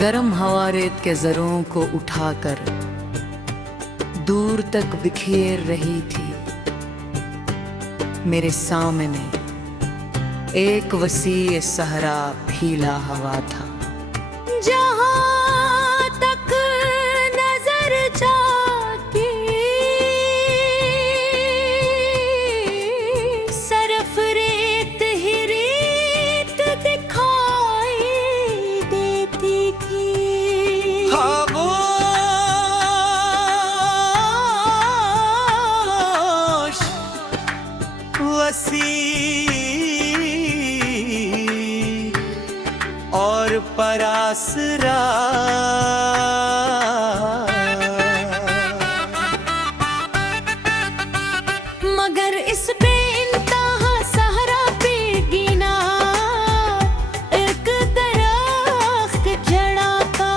गरम हवा रेत के जरों को उठाकर दूर तक बिखेर रही थी। मेरे सामने एक वसी सहरा फीला हवा था। जहाँ तक नजर जाती सरफ रेत ही रेत दिखाई देती थी। खामोश वसी और परासरा मगर इस बेइंतहा सहरा पे गिना एक दरख्त जड़ा था।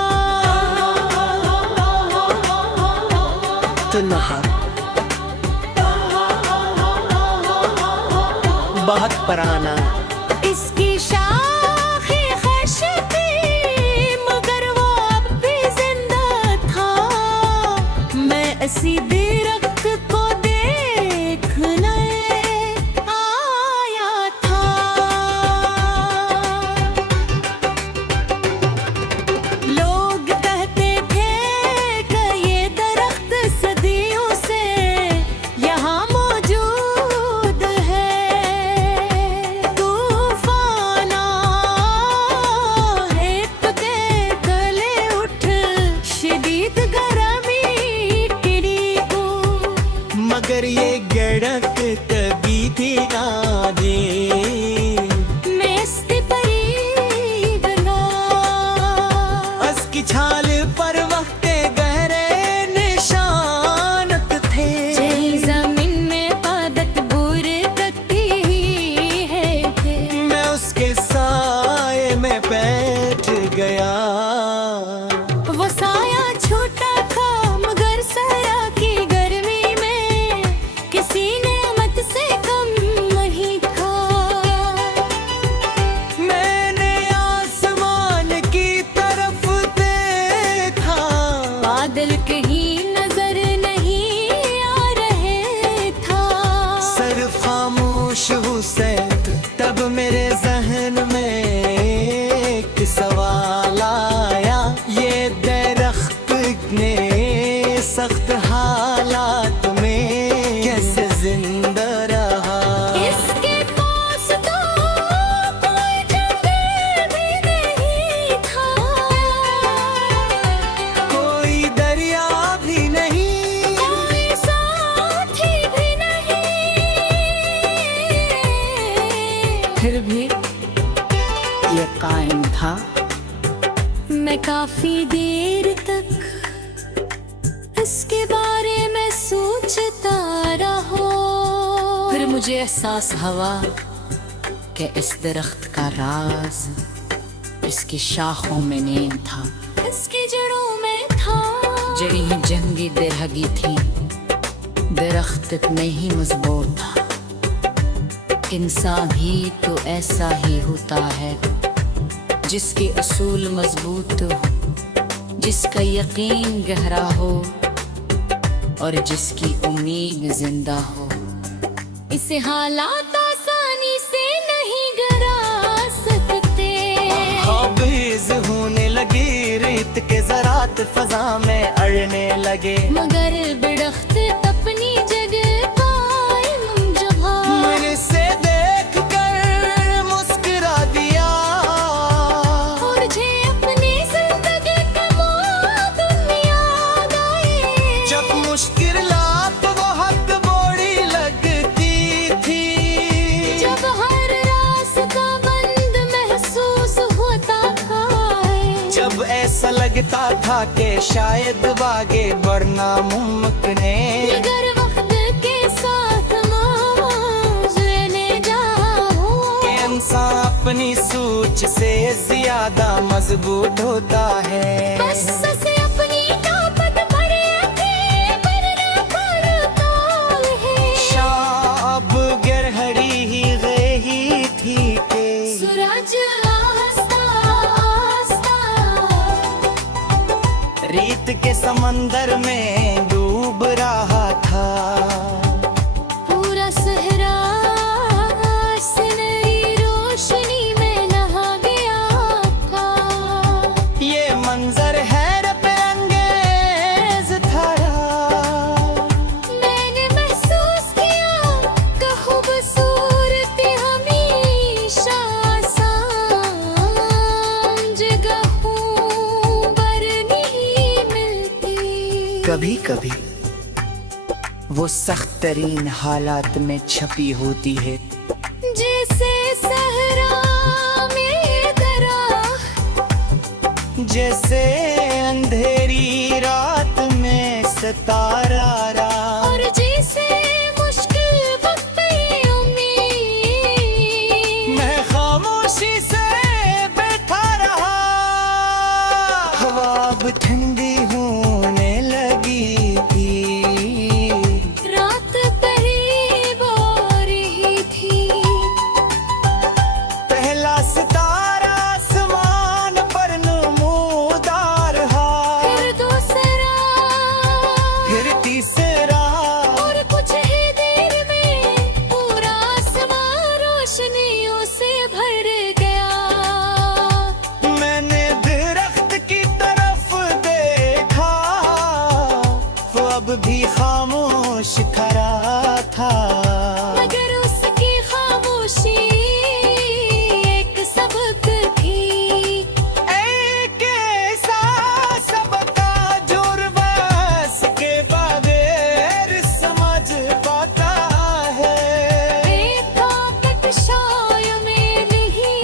नहर बहुत पुराना इसकी शाखें खश थी मगर वो अब भी जिंदा था। मैं इसी दरख्त को देखने आया था। लोग कहते थे कि ये दरख्त सदियों से यहाँ मौजूद है। तूफान है के गले उठ शदीद गर्मी टिड़ी को। मगर ये गड़क कभी थी नादे मैं इसकी परी बना उसकी छाल पर वक्त गहरे निशानत थे। जही जमीन में पादत बूर करती है थे। मैं उसके साए में बैठ गया। वो साया छोटा था मगर सहरा की गर्मी में किसी नेमत से कम नहीं था। मैंने आसमान की तरफ देखा। बादल कहीं नजर नहीं आ रहे था। सिर्फ खामोश हुसैन तब मेरे जहन में एक सवाल आया। ये दरख्त ने सख्त हालात में कैसे जिंदा रहा। इसके पास तो कोई जंगल भी नहीं था। कोई दरिया भी नहीं, कोई साथी भी नहीं। फिर भी ये कायम था। मैं काफी देर तक इसके बारे में सोचता रहा। फिर मुझे एहसास हुआ कि इस दरख्त का राज इसकी शाखों में नेम था। इसकी जड़ों में था। जड़ी जंगी दरहगी थी, दरख्त इतने ही मजबूत था। इंसान ही तो ऐसा ही होता है जिसके असूल मजबूत हो, जिसका यकीन गहरा हो और जिसकी उम्मीद जिंदा हो। इसे हालात आसानी से नहीं गिरा सकते। खाबीज होने लगी रेत के ज़रात फजा में अड़ने लगे। मगर दरख्त अपनी जगह कायम जगह। मेरे से देख कर मुस्कुरा दिया। और मुझे अपनी जिंदगी का मौत याद आए। जब मुश्किलात वो हद बोड़ी लगती थी। जब हर रास्ता बंद महसूस होता था। जब ऐसा लगता था कि शायद आगे बढ़ना मुमकिन है। मगर वक्त के साथ मंजिलें जाओ। कि इंसान अपनी सोच से ज्यादा मजबूत होता है। बस से अपनी ताकत भरे थे पर न पड़ताल है। शाब गरहड़ी ही गई थी के सूरज आस्ता आस्ता रिश्त के समंदर में डूब रहा था। पूरा सहरा सुनहरी रोशनी में नहा गया था। ये मंजर हैरत अंगेज था। मैंने महसूस किया कि खूबसूरती हमेशा आसान जगहों पर नहीं मिलती। कभी कभी वो सख्त तरीन हालात में छपी होती है, जैसे सहरा में दरार, जैसे अंधेरी रात में सितारा। और जैसे मुश्किल वक्त पे उम्मीद। मैं खामोशी से बैठा रहा। हवा अब ठंडी होने लगी थी। रात करीब आ रही थी। पहला सितारा आसमान पर नमूदार हा। फिर दूसरा, फिर तीसरा, और कुछ ही देर में पूरा आसमान रोशनियों से भर गया। मैंने दरख्त की तरफ देखा, वो अब भी खामोश खड़ा था। मगर उसकी खामोशी एक सबक थी। एक ऐसा सबका जुर्वस के बगैर समझ पाता है। एक ताकत शाय में नहीं,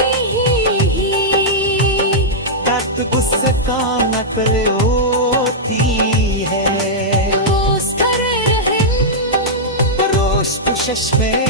तत उसका नकल होती है। रोज कर रहम, रोज पुशश में